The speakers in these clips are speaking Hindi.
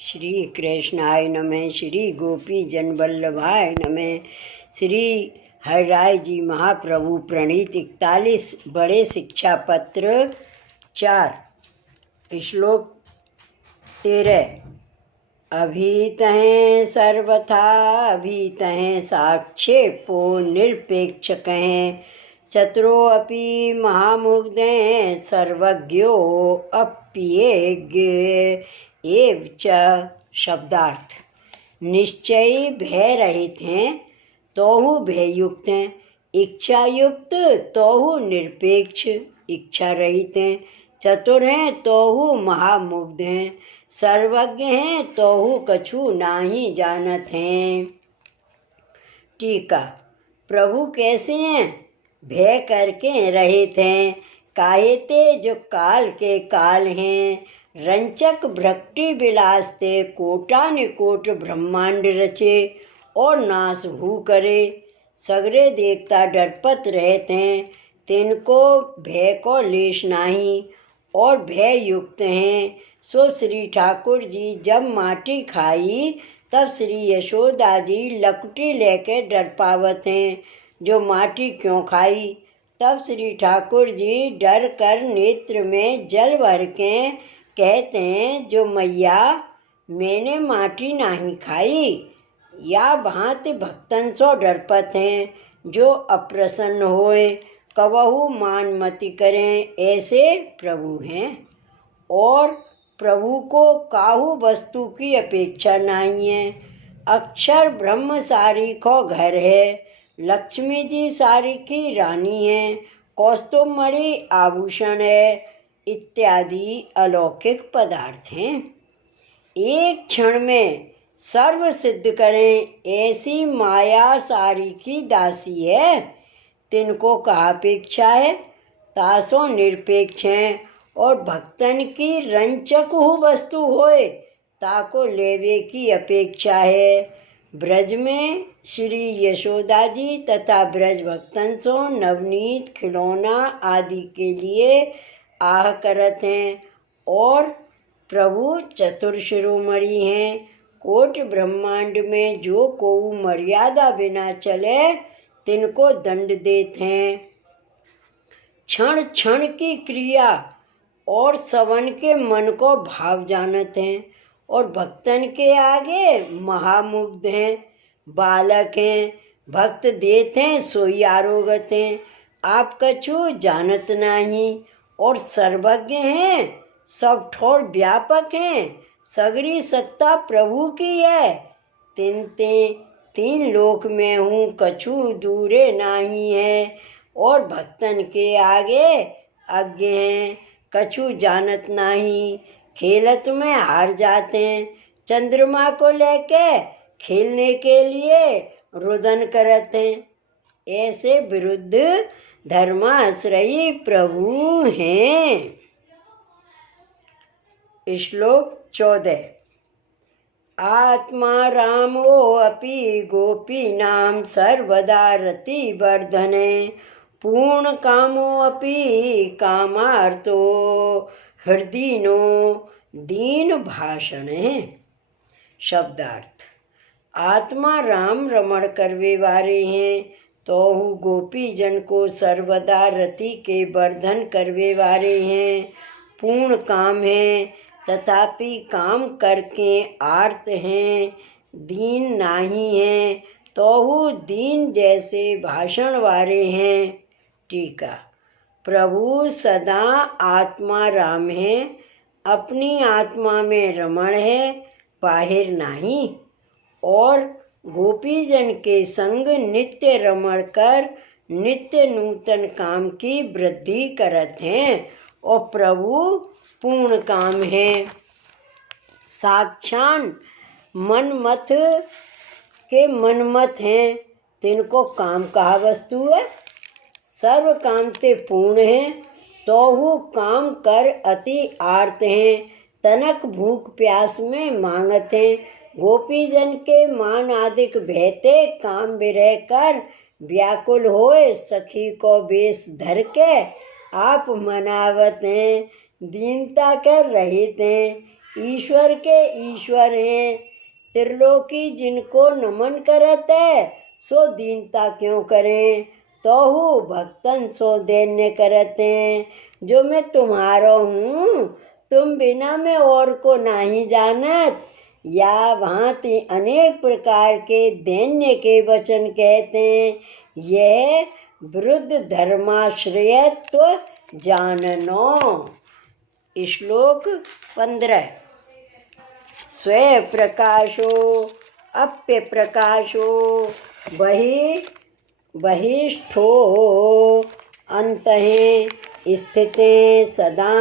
श्री कृष्णाय नमः। श्री गोपी जन वल्लभाय नमः। श्री हरिराय जी महाप्रभु प्रणीत 41 बड़े शिक्षा पत्र 4 श्लोक 13। अभीतः सर्वथा अभीतः साक्षेपो निरपेक्ष कहें चतुरोऽपि महामुग्धः सर्वज्ञो अप्येज्ञ एव च। शब्दार्थ। निश्चयी भय रहित हैं तोहु भययुक्त हैं, इच्छा युक्त तोहु निरपेक्ष इच्छा रहित हैं, चतुर हैं तोहु महामुग्ध हैं, सर्वज्ञ हैं तोहु कछु नाही जानत हैं। टीका। प्रभु कैसे हैं? भय करके रहित हैं, काहे ते जो काल के काल हैं, रंचक भ्रक्ति विलास ते कोटानुकोट ब्रह्मांड रचे और नाश हु करे। सगरे देवता डरपत रहते हैं, तिनको भय को लेश नाही और भय युक्त हैं। सो श्री ठाकुर जी जब माटी खाई तब श्री यशोदा जी लकुटी लेके डर पावत हैं, जो माटी क्यों खाई। तब श्री ठाकुर जी डर कर नेत्र में जल भर के कहते हैं, जो मैया मैंने माटी नहीं खाई। या भांति भक्तन सो डरपत हैं, जो अप्रसन्न होए कबहु मान मति करें, ऐसे प्रभु हैं। और प्रभु को काहू वस्तु की अपेक्षा नहीं है। अक्षर ब्रह्म सारी को घर है, लक्ष्मी जी सारी की रानी है, कौस्तुभमणि आभूषण है, इत्यादि अलौकिक पदार्थ हैं। एक क्षण में सर्व सिद्ध करें ऐसी माया सारी की दासी है, तिनको कहा अपेक्षा है। तासो निरपेक्ष हैं और भक्तन की रंचक वस्तु होए ताको लेवे की अपेक्षा है। ब्रज में श्री यशोदा जी तथा ब्रज भक्तन सो नवनीत खिलौना आदि के लिए आह करत हैं, और प्रभु चतुर शिरोमणि हैं। कोट ब्रह्मांड में जो को मर्यादा बिना चले तिनको दंड देते हैं। क्षण क्षण की क्रिया और सवन के मन को भाव जानत हैं, और भक्तन के आगे महामुग्ध हैं। बालक हैं, भक्त देते हैं सोई आरोगत हैं, आप कछु जानत नहीं। और सर्वज्ञ हैं, सब ठोर व्यापक हैं, सगरी सत्ता प्रभु की है। तीन लोक में हूँ कछु दूरे नहीं है। और भक्तन के आगे अज्ञ हैं, कछु जानत नहीं, खेलत में हार जाते हैं। चंद्रमा को लेके खेलने के लिए रुदन करते हैं। ऐसे विरुद्ध धर्माश्रयी प्रभु हैं। श्लोक 14। आत्मा रामो अपि गोपीनां सर्वदा रतिवर्धने, पूर्ण कामो अपि कामार्तो हृदीनो दीन भाषणे। शब्दार्थ। आत्मा राम रमण करवे वारे हैं, तोहु गोपी जन को सर्वदा रति के वर्धन करवे वारे हैं। पूर्ण काम हैं तथापि काम करके आर्त हैं, दीन नाही हैं तोहु दीन जैसे भाषण वारे हैं। टीका। प्रभु सदा आत्मा राम है, अपनी आत्मा में रमण है, बाहिर नहीं। और गोपीजन के संग नित्य रमण कर नित्य नूतन काम की वृद्धि करत हैं, और प्रभु पूर्ण काम है। साक्षात मनमथ के मनमथ हैं, तिनको काम कहा वस्तु है। सर्व काम ते पूर्ण हैं, तोहु काम कर अति आर्त हैं, तनक भूख प्यास में मांगत हैं। गोपीजन के मान आदिक भयते काम विरह कर व्याकुल होए, सखी को बेश धर के आप मनावत हैं, दीनता कर रहित हैं। ईश्वर के ईश्वर हैं। त्रिलोकी जिनको नमन करत है, सो दीनता क्यों करें। तोहु भक्तन सो दैन्य करत हैं। जो मैं तुम्हारो हूँ, तुम बिना मैं और को नहीं जानत। या भांति अनेक प्रकार के दैन्य के वचन कहते हैं। यह वृद्ध धर्माश्रयत्व जाननो। श्लोक 15। स्वे प्रकाशो अप्य प्रकाशो बहिष्ठो अन्तः स्थिते सदा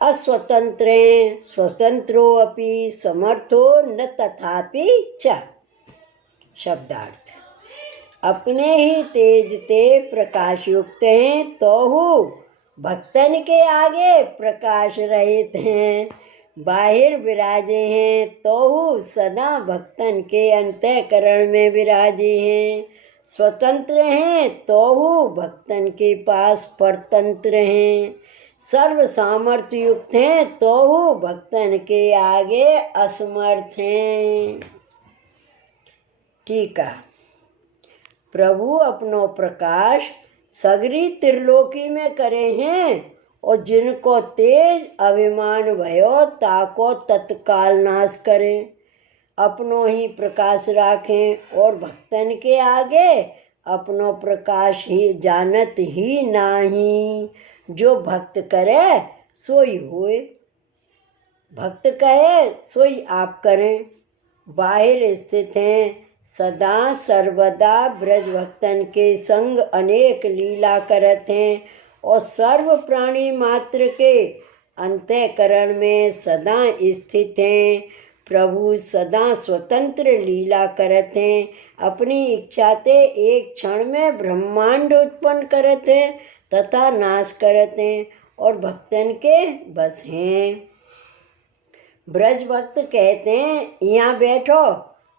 अस्वतंत्रे स्वतंत्रो अपि समर्थो न तथापि च। शब्दार्थ। अपने ही तेज ते प्रकाश युक्त हैं, तो भक्तन के आगे प्रकाश रहित हैं। बाहिर विराजे हैं, तो सदा भक्तन के अंतःकरण में विराजे हैं। स्वतंत्र हैं, तो भक्तन के पास परतंत्र हैं। सर्व सामर्थ्य युक्त हैं, तो भक्तन के आगे असमर्थ हैं। ठीक है। प्रभु अपनो प्रकाश सगरी त्रिलोकी में करे हैं, और जिनको तेज अभिमान भयो ताको तत्काल नाश करें। अपनो ही प्रकाश राखें, और भक्तन के आगे अपनो प्रकाश ही जानत ही नाही। जो भक्त करे सोई होए, भक्त कहे सोई आप करें। बाहिर स्थित हैं, सदा सर्वदा ब्रज भक्तन के संग अनेक लीला करत हैं, और सर्व प्राणी मात्र के अंतःकरण में सदा स्थित हैं। प्रभु सदा स्वतंत्र लीला करत हैं। अपनी इच्छा ते एक क्षण में ब्रह्मांड उत्पन्न करत हैं तथा नाश करत हैं, और भक्तन के बस हैं। ब्रज भक्त कहते हैं यहाँ बैठो,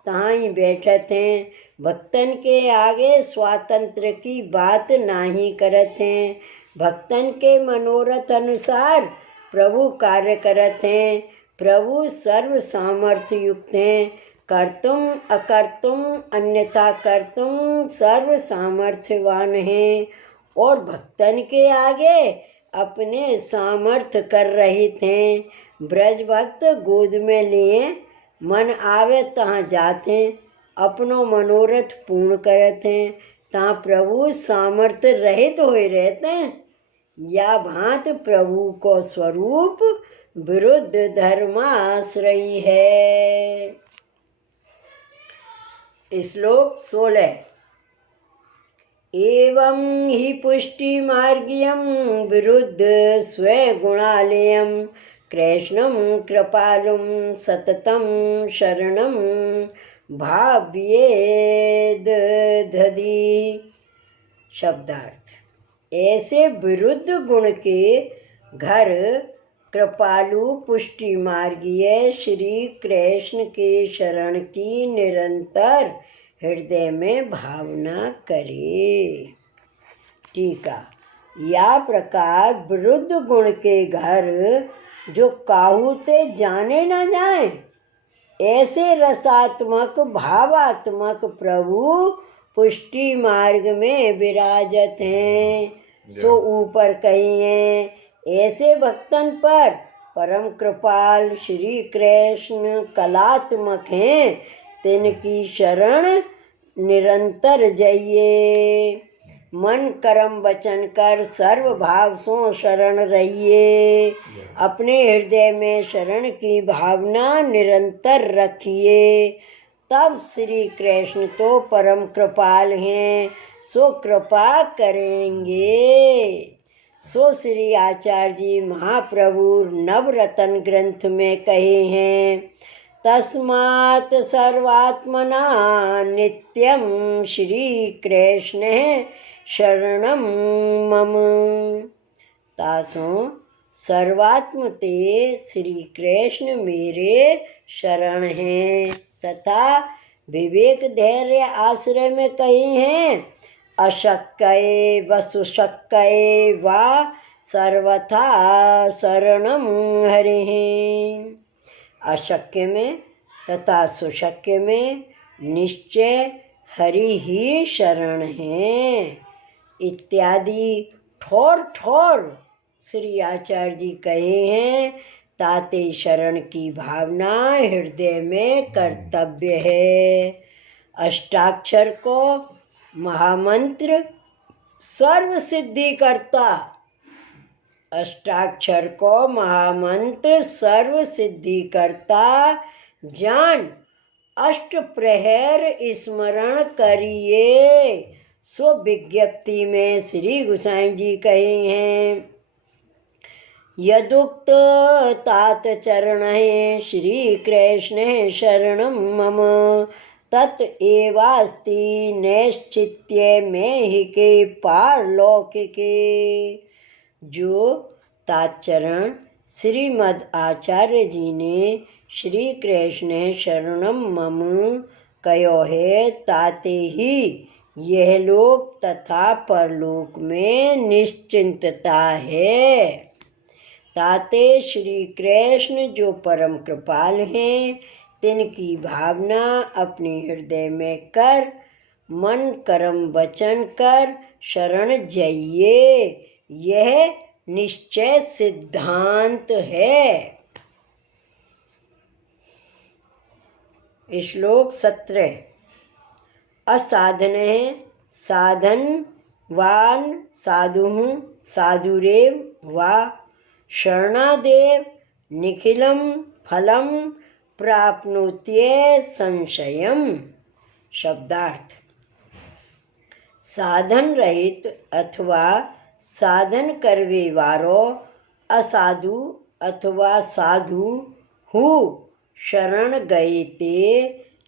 तहाँ ही बैठत हैं। भक्तन के आगे स्वातंत्र की बात नाही करत हैं। भक्तन के मनोरथ अनुसार प्रभु कार्य करत हैं। प्रभु सर्व सामर्थ्य युक्त हैं। कर्तुम अकर्तुम अन्यथा कर्तुम सर्व सामर्थ्यवान हैं, और भक्तन के आगे अपने सामर्थ्य कर रहित हैं। ब्रज भक्त गोद में लिए मन आवे तहाँ जाते, अपनो मनोरथ पूर्ण करते हैं। तहाँ प्रभु सामर्थ्य रहित हुए रहते हैं। या भांत प्रभु को स्वरूप विरुद्ध धर्माश्रयी है। श्लोक 16। एवं ही पुष्टि मार्गियम विरुद्ध स्वगुणालयम कृष्णं कृपालुं सततं शरणं भाव्येद दधि। शब्दार्थ। ऐसे विरुद्ध गुण के घर कृपालु पुष्टि मार्गीय श्री कृष्ण के शरण की निरंतर हृदय में भावना करे। टीका। या प्रकार विरुद्ध गुण के घर जो काहूते जाने न जाए, ऐसे रसात्मक भावात्मक प्रभु पुष्टि मार्ग में विराजत हैं। सो ऊपर कहिए ऐसे भक्तन पर परम कृपाल श्री कृष्ण कलात्मक हैं। तिनकी शरण निरंतर जाइए। मन कर्म वचन कर सर्व भाव सो शरण रहिए। अपने हृदय में शरण की भावना निरंतर रखिए। तब श्री कृष्ण तो परम कृपाल हैं, सो कृपा करेंगे। सो श्री आचार्य जी महाप्रभु नवरत्न ग्रंथ में कहे हैं, तस्मात् सर्वात्मना नित्यं श्री कृष्ण शरणं मम। तासों सर्वात्म ते श्री कृष्ण मेरे शरण हैं। तथा विवेक धैर्य आश्रय में कहे हैं, अशक्य वसुशक्य वा सर्वथा शरणं हरिः। अशक्य में तथा सुशक्य में निश्चय हरि ही शरण है इत्यादि ठोर ठोर श्री आचार्य जी कहे हैं। ताते शरण की भावना हृदय में कर्तव्य है। अष्टाक्षर को महामंत्र सर्व सिद्धि करता, अष्टाक्षर को महामंत्र सर्व सिद्धि करता जान अष्ट प्रहर स्मरण करिए। सो विज्ञप्ति में श्री गोसाई जी कहे हैं, यदुक्त तात चरण श्री कृष्ण शरणं मम तत् एवास्ति नैश्चित्य में ही के पारलौकिके। जो ताचरण श्रीमद् आचार्य जी ने श्री कृष्ण शरणम मम कयो है, ताते ही यह लोक तथा परलोक में निश्चिंतता है। ताते श्री कृष्ण जो परम कृपाल हैं, तिनकी भावना अपने हृदय में कर मन कर्म वचन कर शरण जाइए। यह निश्चय सिद्धांत है। श्लोक 17। असाधन है साधनवान साधु साधुरेव वा शरणादेव निखिलम फलम प्राप्नोत्य संशयम। शब्दार्थ, साधन रहित अथवा साधन करवे वारो असाधु अथवा साधु हु शरण गए ते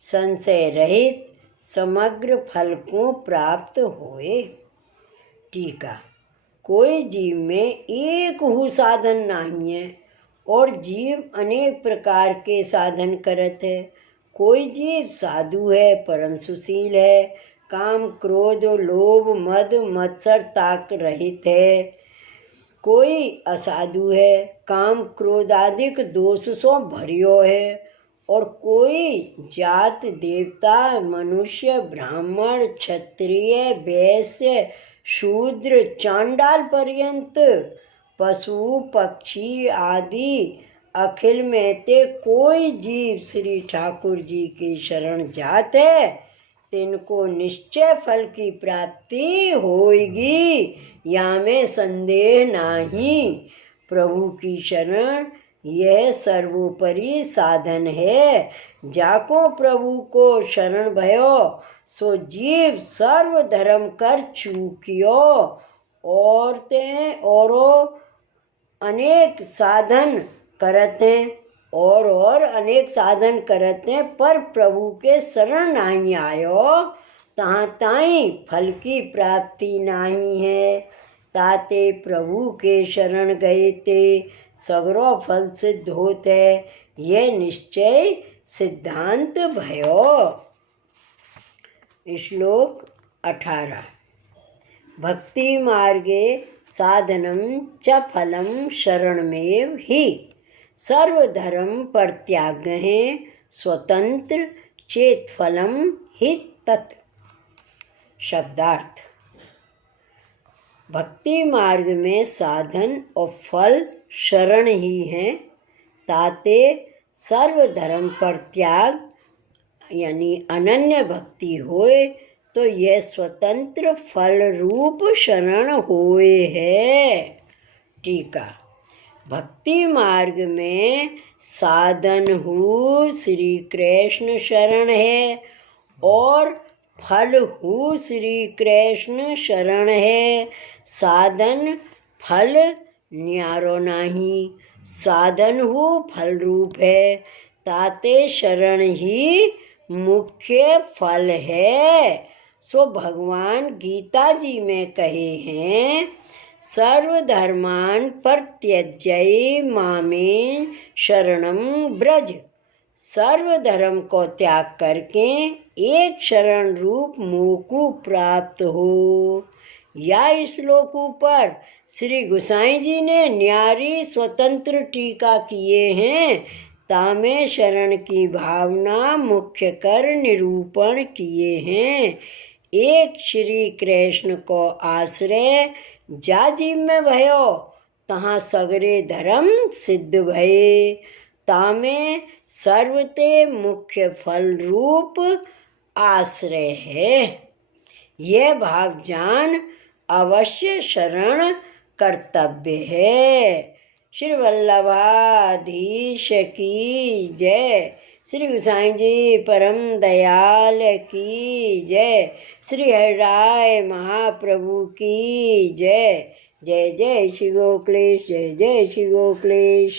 संशय रहित समग्र फल को प्राप्त होए। टीका, कोई जीव में एक हु साधन नहीं है और जीव अनेक प्रकार के साधन करत है। कोई जीव साधु है, परम सुशील है, काम क्रोध लोभ मद मत्सर ताक रहित है। कोई असाधु है, काम क्रोध आदिक दोष सो भरियो है। और कोई जात देवता मनुष्य ब्राह्मण क्षत्रिय वैश्य शूद्र चांडाल पर्यंत पशु पक्षी आदि अखिल में ते कोई जीव श्री ठाकुर जी की शरण जात है, तिनको निश्चय फल की प्राप्ति होगी, या में संदेह नहीं। प्रभु की शरण यह सर्वोपरि साधन है। जाको प्रभु को शरण भयो सो जीव सर्व धर्म कर चूकियो। औरों अनेक साधन करते हैं और अनेक साधन करते हैं, पर प्रभु के शरण नहीं आयो तहाँ ताई फल की प्राप्ति नहीं है। ताते प्रभु के शरण गए ते सगरो फल सिद्ध होते, यह निश्चय सिद्धांत भयो। श्लोक 18। भक्ति मार्गे साधनम च फलम शरणमेव हि सर्वधर्म परित्यागः स्वतंत्र चेत फलम हि तत्। शब्दार्थ, भक्ति मार्ग में साधन और फल शरण ही हैं। ताते सर्वधर्म पर त्याग यानी अनन्य भक्ति होए तो यह स्वतंत्र फल रूप शरण होए है। टीका, भक्ति मार्ग में साधन हु श्री कृष्ण शरण है और फल हु श्री कृष्ण शरण है। साधन फल न्यारो नहीं, साधन हु फल रूप है। ताते शरण ही मुख्य फल है। सो भगवान गीता जी में कहे हैं, सर्वधर्मान परित्यज्य मामें शरणं ब्रज। सर्वधर्म को त्याग करके एक शरण रूप मोकु प्राप्त हो। या श्लोक पर श्री गोसाई जी ने न्यारी स्वतंत्र टीका किए हैं। तामें शरण की भावना मुख्य कर निरूपण किए हैं। एक श्री कृष्ण को आश्रय जा जीव में भयो, तहाँ सगरे धर्म सिद्ध भये। तामें सर्वते मुख्य फल रूप आश्रय है। यह भाव जान अवश्य शरण कर्तव्य है। श्री वल्लभाधीश की जय। श्री गोसाई जी परम दयाल की जय। श्री हरिराय महाप्रभु की जय। जय जय श्री गोकुलेश, जय जय श्री गोकुलेश।